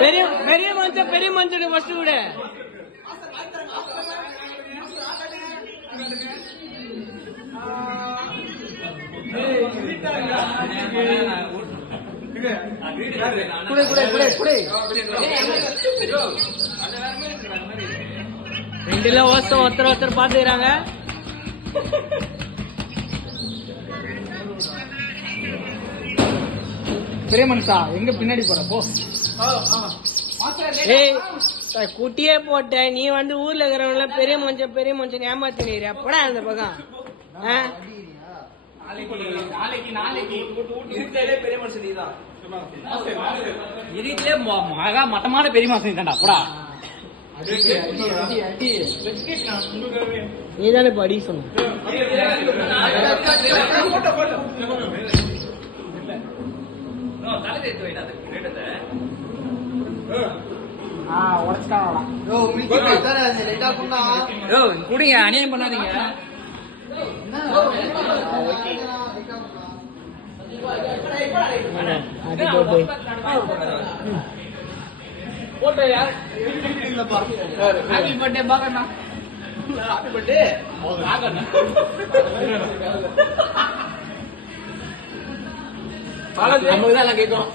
பெரிய மனுஷனுக்கு ஃபர்ஸ்ட் விட ரெண்டுல ஓசம் ஒருத்தர் பாத்துக்கிறாங்க. பெரிய மனுஷா எங்க பின்னாடி போற போ. ஏய் குட்டியே போட்ட நீ வந்து ஊர்ல இருக்கிறவங்கள பெரிய மனுஷன் ஏமாத்தினியா போடா அந்த பக்கம். பெரிய மனுஷன் நீதான் இதுலயே மகா மட்டமான பெரிய மனுஷன் தான்டா போடா. நீ தானே படி சொன்ன. குடிங்க அநியாயம் பண்ணாதீங்க. ஹாப்பி பர்த்டே பாக்கண்ணா. ஹாப்பி பர்த்டே பாக்கண்ணா. நமக்கு தான் எல்லாம் கேட்கும்.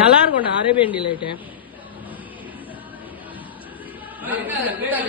நல்லா இருக்கும்டா அரேபியன் டிலைட்.